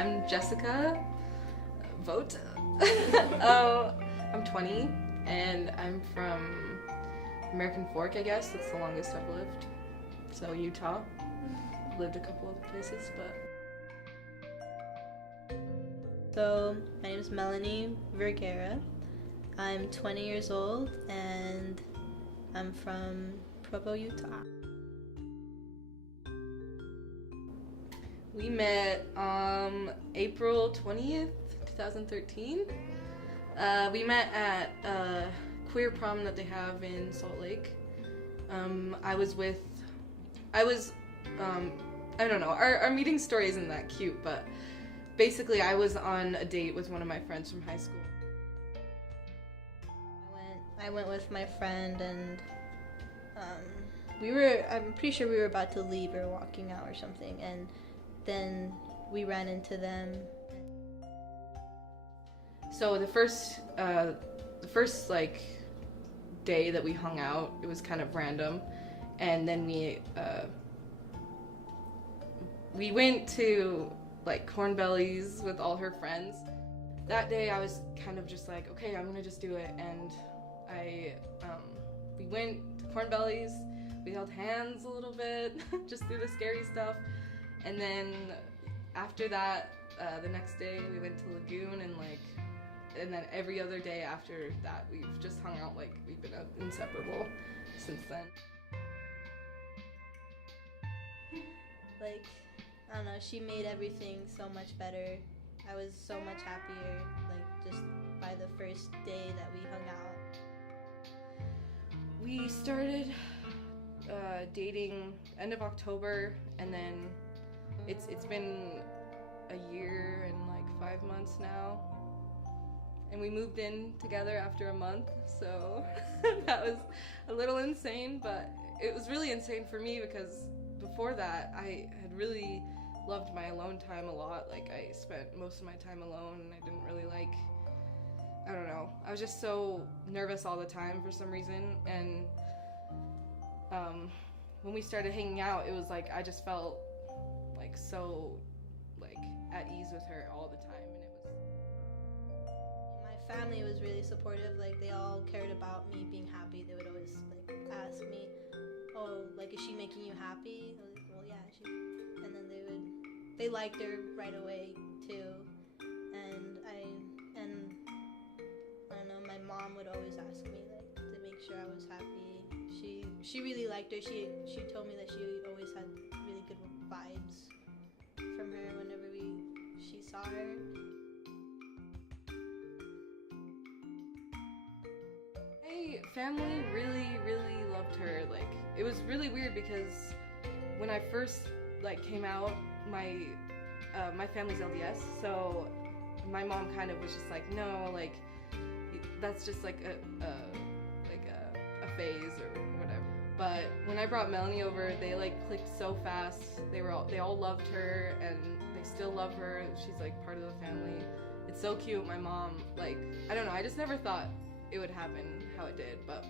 I'm Jessica. Vote. I'm 20 and I'm from American Fork, I guess. That's the longest I've lived. So Utah. Lived a couple other places, but. So my name is Melanie Vergara. I'm 20 years old and I'm from Provo, Utah. We met April 20th, 2013. We met at a queer prom that they have in Salt Lake. I don't know, our meeting story isn't that cute, but basically I was on a date with one of my friends from high school. I went with my friend and I'm pretty sure we were about to leave or walking out or something, and then we ran into them. So the first like day that we hung out, it was kind of random, and then we went to like Corn Bellies with all her friends. That day I was kind of just like, okay, I'm gonna just do it, and we went to Corn Bellies, we held hands a little bit, just through the scary stuff, and then after that, the next day we went to Lagoon, and then every other day after that we've just hung out, like we've been inseparable since then. Like, I don't know, she made everything so much better. I was so much happier, like, just by the first day that we hung out. We started dating end of October, and then it's been a year and like 5 months now. And we moved in together after a month, so that was a little insane, but it was really insane for me because before that I had really loved my alone time a lot. Like, I spent most of my time alone and I didn't really like, I don't know, I was just so nervous all the time for some reason, and when we started hanging out, it was like I just felt like so like at ease with her all the time, and it was. My family was really supportive. Like, they all cared about me being happy. They would always like ask me, "Oh, like, is she making you happy?" I was like, "Well, yeah, she." And then they liked her right away too. And I don't know, my mom would always ask me, like, to make sure I was happy. She really liked her. She told me that she always had really good vibes from her whenever she saw her. My family really, really loved her. Like, it was really weird because when I first like came out, my family's LDS, so my mom kind of was just like, no, like, that's just like a phase or whatever. But when I brought Melanie over, they like clicked so fast. They all loved her, and they still love her. She's like part of the family. It's so cute. My mom, like, I don't know, I just never thought it would happen how it did, but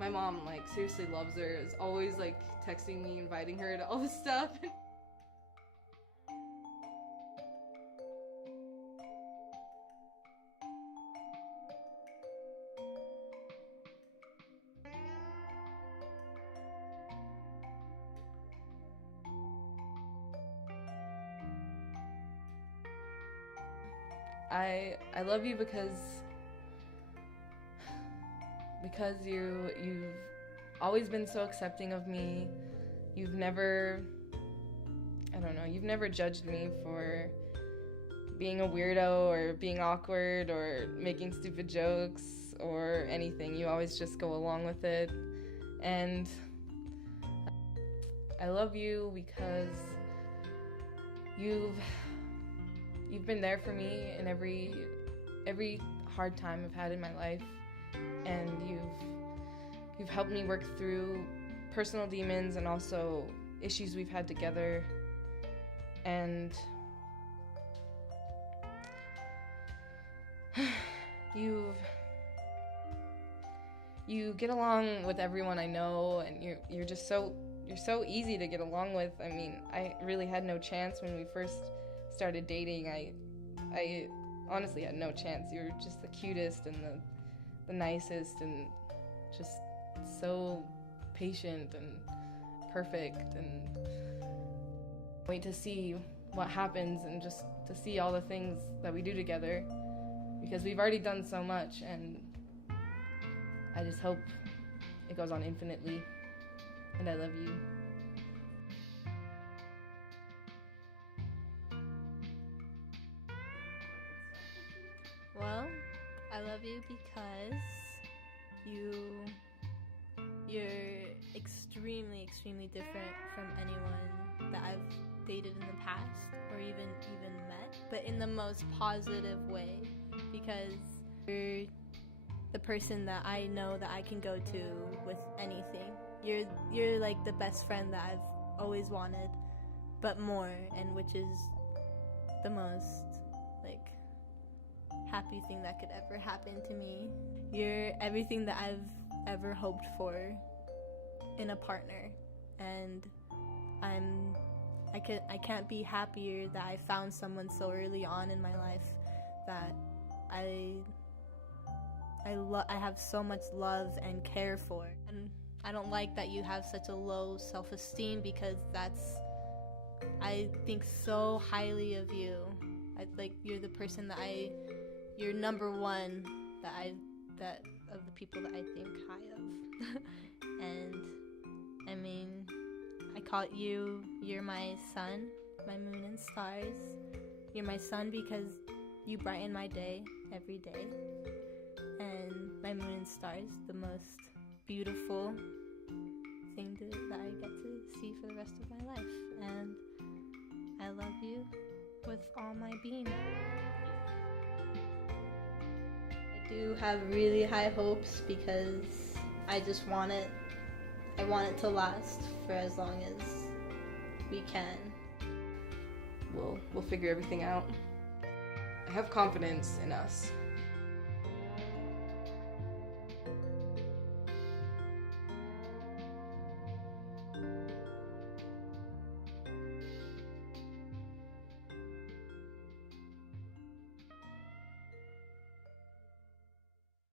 my mom, like, seriously loves her. Is always like texting me, inviting her to all this stuff. I love you because you've always been so accepting of me. You've never judged me for being a weirdo or being awkward or making stupid jokes or anything. You always just go along with it. And I love you because you've been there for me in every hard time I've had in my life, and you've helped me work through personal demons and also issues we've had together, and you get along with everyone I know, and you're so easy to get along with. I mean, I really had no chance when we first started dating, I honestly had no chance. You were just the cutest and the nicest and just so patient and perfect, and wait to see what happens and just to see all the things that we do together, because we've already done so much, and I just hope it goes on infinitely. And I love you. Well, I love you because you're extremely different from anyone that I've dated in the past or even met, but in the most positive way, because you're the person that I know that I can go to with anything. You're like the best friend that I've always wanted, but more, and which is the most like happy thing that could ever happen to me. You're everything that I've ever hoped for in a partner, and I can't be happier that I found someone so early on in my life that I have so much love and care for. And I don't like that you have such a low self-esteem, because I think so highly of you. You're the person that you're number one that of the people that I think high of. And I mean, you're my sun, my moon and stars. You're my sun because you brighten my day every day. And my moon and stars, the most beautiful thing that I get to see for the rest of my life. And I love you with all my being. I do have really high hopes because I just want it. I want it to last for as long as we can. We'll figure everything out. I have confidence in us.